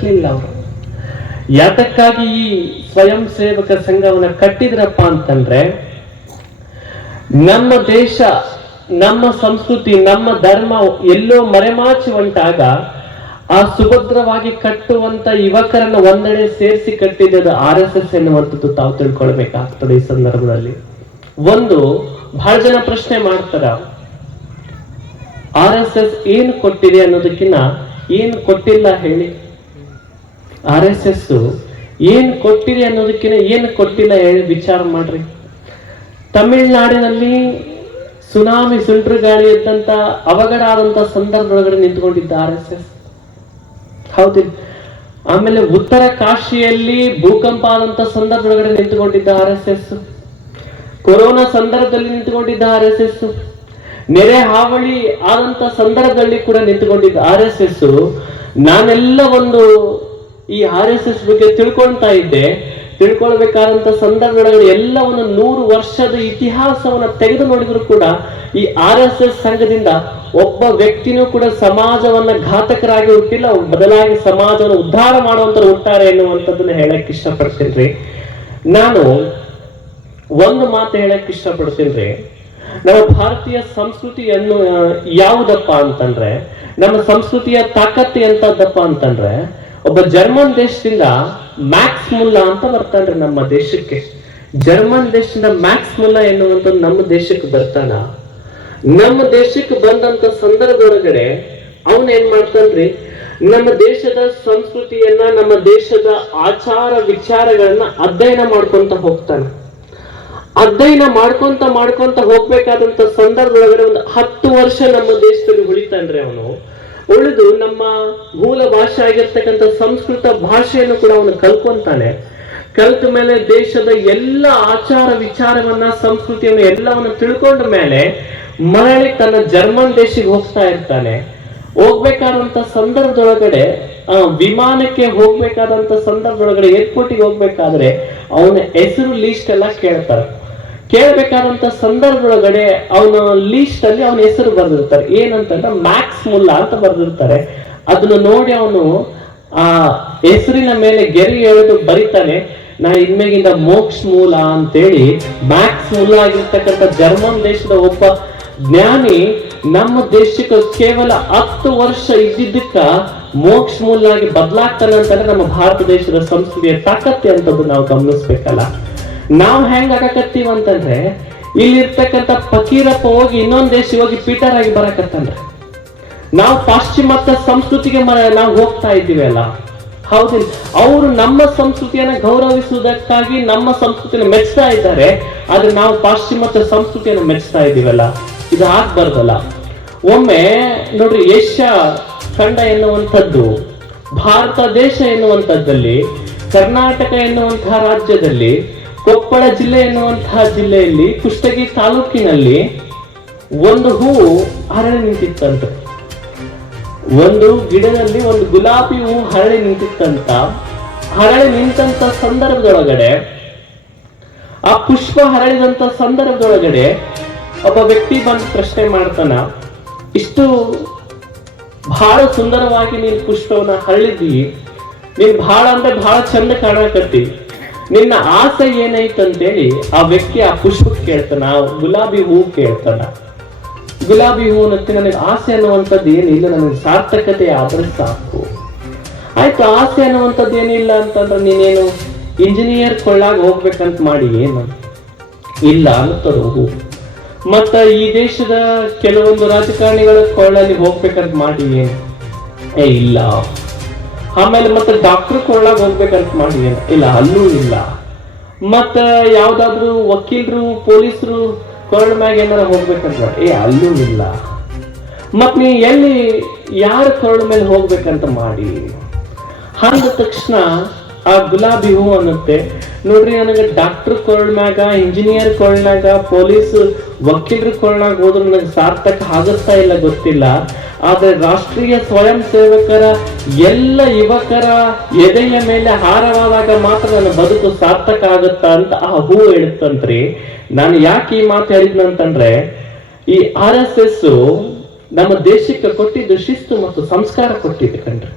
ಕಟ್ಟಲಿಲ್ಲ ಅವರು. ಯಾತಕ್ಕಾಗಿ ಈ ಸ್ವಯಂ ಸೇವಕ ಸಂಘವನ್ನ ಕಟ್ಟಿದ್ರಪ್ಪ ಅಂತಂದ್ರೆ, ನಮ್ಮ ದೇಶ, ನಮ್ಮ ಸಂಸ್ಕೃತಿ, ನಮ್ಮ ಧರ್ಮ ಎಲ್ಲೋ ಮರೆಮಾಚಿ ಹೊಂಟಾಗ ಆ ಸುಭದ್ರವಾಗಿ ಕಟ್ಟುವಂತ ಯುವಕರನ್ನ ಒಂದೆಡೆ ಸೇರಿಸಿ ಕಟ್ಟಿದ್ದು RSS ಎನ್ನುವಂಥದ್ದು ತಾವು ತಿಳ್ಕೊಳ್ಬೇಕಾಗ್ತದೆ. ಈ ಸಂದರ್ಭದಲ್ಲಿ ಒಂದು ಬಹಳ ಜನ ಪ್ರಶ್ನೆ ಮಾಡ್ತಾರ, RSS ಏನು ಕೊಟ್ಟಿದೆ ಅನ್ನೋದಕ್ಕಿಂತ ಏನು ಕೊಟ್ಟಿಲ್ಲ ಹೇಳಿ. RSS ಏನು ಕೊಟ್ಟಿದೆ ಅನ್ನೋದಕ್ಕಿಂತ ಏನು ಕೊಟ್ಟಿಲ್ಲ ಹೇಳಿ ವಿಚಾರ ಮಾಡ್ರಿ. ತಮಿಳುನಾಡಿನಲ್ಲಿ ಸುನಾಮಿ, ಸುಂಟ್ರ ಗಾಳಿ ಇದ್ದಂತ ಅವಘಡ ಆದಂತ ಸಂದರ್ಭದೊಳಗಡೆ ನಿಂತ್ಕೊಂಡಿದ್ದ RSS, ಹೌದಿಲ್ಲ. ಆಮೇಲೆ ಉತ್ತರ ಕಾಶಿಯಲ್ಲಿ ಭೂಕಂಪ ಆದಂತ ಸಂದರ್ಭದೊಳಗಡೆ ನಿಂತುಕೊಂಡಿದ್ದ RSS, ಕೊರೋನಾ ಸಂದರ್ಭದಲ್ಲಿ ನಿಂತುಕೊಂಡಿದ್ದ RSS, ನೆರೆ ಹಾವಳಿ ಆದಂತ ಸಂದರ್ಭದಲ್ಲಿ ಕೂಡ ನಿಂತುಕೊಂಡಿದ್ದ RSS. ನಾನೆಲ್ಲ ಒಂದು ಈ RSS ಬಗ್ಗೆ ತಿಳ್ಕೊಳ್ತಾ ಇದ್ದೆ. ತಿಳ್ಕೊಳ್ಬೇಕಾದಂತ ಸಂದರ್ಭಗಳಲ್ಲಿ ಎಲ್ಲವನ್ನು 100 ವರ್ಷದ ಇತಿಹಾಸವನ್ನ ತೆಗೆದು ನೋಡಿದ್ರು ಕೂಡ ಈ RSS ಸಂಘದಿಂದ ಒಬ್ಬ ವ್ಯಕ್ತಿನೂ ಕೂಡ ಸಮಾಜವನ್ನ ಘಾತಕರಾಗಿ ಹುಟ್ಟಿಲ್ಲ, ಬದಲಾಗಿ ಸಮಾಜವನ್ನು ಉದ್ಧಾರ ಮಾಡುವಂತ ಹುಟ್ಟಾರೆ ಎನ್ನುವಂಥದ್ದನ್ನ ಹೇಳಕ್ ಇಷ್ಟಪಡ್ತೀನಿ. ನಾನು ಒಂದು ಮಾತು ಹೇಳಕ್ ಇಷ್ಟಪಡ್ತೀನಿ. ನಮ್ಮ ಭಾರತೀಯ ಸಂಸ್ಕೃತಿ ಯಾವುದಪ್ಪ ಅಂತಂದ್ರೆ, ನಮ್ಮ ಸಂಸ್ಕೃತಿಯ ತಾಕತ್ತು ಎಂತದ್ದಪ್ಪ ಅಂತಂದ್ರೆ, ಒಬ್ಬ ಜರ್ಮನ್ ದೇಶದಿಂದ ಮ್ಯಾಕ್ಸ್ ಮುಲ್ಲಾ ಅಂತ ಬರ್ತಾನ್ರಿ ನಮ್ಮ ದೇಶಕ್ಕೆ. ಜರ್ಮನ್ ದೇಶದಿಂದ ಮ್ಯಾಕ್ಸ್ ಮುಲ್ಲಾ ಎನ್ನುವಂತ ನಮ್ಮ ದೇಶಕ್ಕೆ ಬರ್ತಾನ. ನಮ್ಮ ದೇಶಕ್ಕೆ ಬಂದಂತ ಸಂದರ್ಭದೊಳಗಡೆ ಅವನ್ ಏನ್ ಮಾಡ್ತಾನ್ರಿ, ನಮ್ಮ ದೇಶದ ಸಂಸ್ಕೃತಿಯನ್ನ, ನಮ್ಮ ದೇಶದ ಆಚಾರ ವಿಚಾರಗಳನ್ನ ಅಧ್ಯಯನ ಮಾಡ್ಕೊಂತ ಹೋಗ್ತಾನೆ. ಅಧ್ಯಯನ ಮಾಡ್ಕೊಂತ ಹೋಗ್ಬೇಕಾದಂತ ಸಂದರ್ಭದೊಳಗಡೆ ಒಂದು 10 ವರ್ಷ ನಮ್ಮ ದೇಶದಲ್ಲಿ ಉಳಿತಾನ್ರಿ ಅವನು. ಉಳಿದು ನಮ್ಮ ಮೂಲ ಭಾಷೆ ಆಗಿರ್ತಕ್ಕಂಥ ಸಂಸ್ಕೃತ ಭಾಷೆಯನ್ನು ಕೂಡ ಅವನು ಕಲ್ಕೊಂತಾನೆ. ಕಲ್ತ ಮೇಲೆ ದೇಶದ ಎಲ್ಲ ಆಚಾರ ವಿಚಾರವನ್ನ, ಸಂಸ್ಕೃತಿಯನ್ನು ಎಲ್ಲವನ್ನು ತಿಳ್ಕೊಂಡ ಮೇಲೆ ಮರಳಿ ತನ್ನ ಜರ್ಮನ್ ದೇಶಕ್ಕೆ ಹೋಗ್ತಾ ಇರ್ತಾನೆ. ಹೋಗ್ಬೇಕಾದಂತ ಸಂದರ್ಭದೊಳಗಡೆ ವಿಮಾನಕ್ಕೆ ಹೋಗ್ಬೇಕಾದಂತ ಸಂದರ್ಭದೊಳಗಡೆ ಏರ್ಪೋರ್ಟಿಗೆ ಹೋಗ್ಬೇಕಾದ್ರೆ ಅವನ ಹೆಸರು ಲೀಸ್ಟ್ ಎಲ್ಲ ಕೇಳ್ತಾರೆ. ಕೇಳಬೇಕಾದಂತ ಸಂದರ್ಭದೊಳಗಡೆ ಅವನ ಲೀಸ್ಟ್ ಅಲ್ಲಿ ಅವನ ಹೆಸರು ಬರ್ದಿರ್ತಾರೆ. ಏನಂತಂದ್ರೆ ಮ್ಯಾಕ್ಸ್ ಮುಲ್ಲಾ ಅಂತ ಬರ್ದಿರ್ತಾರೆ. ಅದನ್ನ ನೋಡಿ ಅವನು ಆ ಹೆಸರಿನ ಮೇಲೆ ಗೆರೆ ಎಳೆದು ಬರಿತಾನೆ, ನಾ ಇನ್ಮೇಗಿಂದ ಮೋಕ್ಷ ಮೂಲ ಅಂತೇಳಿ ಮ್ಯಾಕ್ಸ್ ಮುಲ್ಲಾ ಆಗಿರ್ತಕ್ಕಂಥ ಜರ್ಮನ್ ದೇಶದ ಒಬ್ಬ ಜ್ಞಾನಿ ನಮ್ಮ ದೇಶಕ್ಕೆ ಕೇವಲ 10 ವರ್ಷ ಇದ್ದಿದ್ದಕ್ಕ ಮೋಕ್ಷ ಮೂಲಾಗಿ ಬದಲಾಗ್ತಾನೆ ಅಂತಂದ್ರೆ ನಮ್ಮ ಭಾರತ ದೇಶದ ಸಂಸ್ಕೃತಿಯ ತಾಕತ್ತೆ ಅಂತದ್ದು ನಾವು ಗಮನಿಸ್ಬೇಕಲ್ಲ. ನಾವು ಹೆಂಗ್ ಆಗಕತ್ತೀವಿ ಅಂತಂದ್ರೆ, ಇಲ್ಲಿರ್ತಕ್ಕಂಥ ಫಕೀರಪ್ಪ ಹೋಗಿ ಇನ್ನೊಂದ್ ದೇಶ ಹೋಗಿ ಪೀಟರ್ ಆಗಿ ಬರಕತ್ತಂದ್ರೆ, ನಾವು ಪಾಶ್ಚಿಮಾತ್ಯ ಸಂಸ್ಕೃತಿಗೆ ನಾವು ಹೋಗ್ತಾ ಇದ್ದೀವಿ ಅಲ್ಲ, ಹೌದಿಲ್ಲ. ಅವರು ನಮ್ಮ ಸಂಸ್ಕೃತಿಯನ್ನ ಗೌರವಿಸುವುದಕ್ಕಾಗಿ ನಮ್ಮ ಸಂಸ್ಕೃತಿಯನ್ನು ಮೆಚ್ತಾ ಇದ್ದಾರೆ, ಆದ್ರೆ ನಾವು ಪಾಶ್ಚಿಮಾತ್ಯ ಸಂಸ್ಕೃತಿಯನ್ನು ಮೆಚ್ತಾ ಇದ್ದೀವಲ್ಲ, ಇದು ಆಗ್ಬಾರ್ದಲ್ಲ. ಒಮ್ಮೆ ನೋಡ್ರಿ, ಏಷ್ಯಾ ಖಂಡ ಎನ್ನುವಂಥದ್ದು, ಭಾರತ ದೇಶ ಎನ್ನುವಂಥದ್ದಲ್ಲಿ, ಕರ್ನಾಟಕ ಎನ್ನುವಂತಹ ರಾಜ್ಯದಲ್ಲಿ, ಕೊಪ್ಪಳ ಜಿಲ್ಲೆ ಎನ್ನುವಂತಹ ಜಿಲ್ಲೆಯಲ್ಲಿ, ಕುಷ್ಟಗಿ ತಾಲೂಕಿನಲ್ಲಿ ಒಂದು ಹೂವು ಹರಳಿ ನಿಂತಿತ್ತಂತೆ. ಒಂದು ಗಿಡದಲ್ಲಿ ಒಂದು ಗುಲಾಬಿ ಹೂವು ಹರಳಿ ನಿಂತಿತ್ತಂತ. ಹರಳಿ ನಿಂತಂತ ಸಂದರ್ಭದೊಳಗಡೆ, ಆ ಪುಷ್ಪ ಹರಳಿದಂತ ಸಂದರ್ಭದೊಳಗಡೆ ಒಬ್ಬ ವ್ಯಕ್ತಿ ಬಂದು ಪ್ರಶ್ನೆ ಮಾಡ್ತಾನ, ಇಷ್ಟು ಬಹಳ ಸುಂದರವಾಗಿ ನೀನು ಪುಷ್ಪವನ್ನ ಹರಳಿದ್ದಿ, ನೀನ್ ಬಹಳ ಅಂದ್ರೆ ಬಹಳ ಚಂದ ಕಾಣಕತ್ತಿ, ನಿನ್ನ ಆಸೆ ಏನೈತಂತೇಳಿ ಆ ವ್ಯಕ್ತಿ ಆ ಪುಷ್ಪಕ್ಕೆ ಕೇಳ್ತಾನ, ಗುಲಾಬಿ ಹೂ ಕೇಳ್ತಾನ. ಗುಲಾಬಿ ಹೂ ಅನ್ನತ್ತೆ, ನನಗೆ ಆಸೆ ಅನ್ನುವಂಥದ್ದು ಏನಿಲ್ಲ, ನನಗೆ ಸಾರ್ಥಕತೆ ಆದ್ರೆ ಸಾಕು. ಆಯ್ತು, ಆಸೆ ಅನ್ನುವಂಥದ್ದು ಏನಿಲ್ಲ ಅಂತಂದ್ರೆ ನೀನೇನು ಇಂಜಿನಿಯರ್ ಕೊಳ್ಳಾಗ ಹೋಗ್ಬೇಕಂತ ಮಾಡಿ ಏನು ಇಲ್ಲ ಅನ್ನತ್ತದು ಹೂ. ಮತ್ತ ಈ ದೇಶದ ಕೆಲವೊಂದು ರಾಜಕಾರಣಿಗಳ ಕೊಳ್ಳಲ್ಲಿ ಹೋಗ್ಬೇಕಂತ ಮಾಡಿ ಏನು ಇಲ್ಲ. ಆಮೇಲೆ ಮತ್ತೆ ಡಾಕ್ಟರ್ ಕೊಳ್ಳಾಗ ಹೋಗ್ಬೇಕಂತ ಮಾಡಿ ಏನು ಇಲ್ಲ, ಅಲ್ಲೂ ಇಲ್ಲ. ಮತ್ತ ಯಾವ್ದಾದ್ರು ವಕೀಲರು ಪೊಲೀಸರು ಕೊರಳ ಮ್ಯಾಗ ಏನಾರ ಹೋಗ್ಬೇಕಂತ ಅಲ್ಲೂ ಇಲ್ಲ. ಮತ್ ನೀ ಎಲ್ಲಿ ಯಾರ ಕೊರಳ ಮೇಲೆ ಹೋಗ್ಬೇಕಂತ ಮಾಡಿ ಅಂದ ತಕ್ಷಣ ಆ ಗುಲಾಬಿ ಹೂ ಅನ್ನುತ್ತೆ, ನೋಡ್ರಿ ನನಗೆ ಡಾಕ್ಟರ್ ಕೊರಳ ಮ್ಯಾಗ, ಇಂಜಿನಿಯರ್ ಕೊರಳ್ನಾಗ, ಪೊಲೀಸ್ ವಕೀಲರ ಕೊರಳಾಗ ಹೋದ್ರೆ ನನಗೆ ಸಾರ್ಥಕ ಆಗುತ್ತಾ ಇಲ್ಲ ಗೊತ್ತಿಲ್ಲ, ಆದ್ರೆ ರಾಷ್ಟ್ರೀಯ ಸ್ವಯಂ ಸೇವಕರ ಎಲ್ಲ ಯುವಕರ ಎದೆಯ ಮೇಲೆ ಹಾರವಾದಾಗ ಮಾತ್ರ ನನ್ನ ಬದುಕು ಸಾರ್ಥಕ ಆಗುತ್ತಾ ಅಂತ ಆ ಹೂ ಹೇಳುತ್ತಂತ್ರಿ. ನಾನು ಯಾಕೆ ಈ ಮಾತು ಹೇಳಿದ್ನಂತಂದ್ರೆ, ಈ RSS ನಮ್ಮ ದೇಶಕ್ಕೆ ಕೊಟ್ಟಿದ್ದು ಶಿಸ್ತು ಮತ್ತು ಸಂಸ್ಕಾರ ಕೊಟ್ಟಿದ್ದು ಕಣ್ರಿ.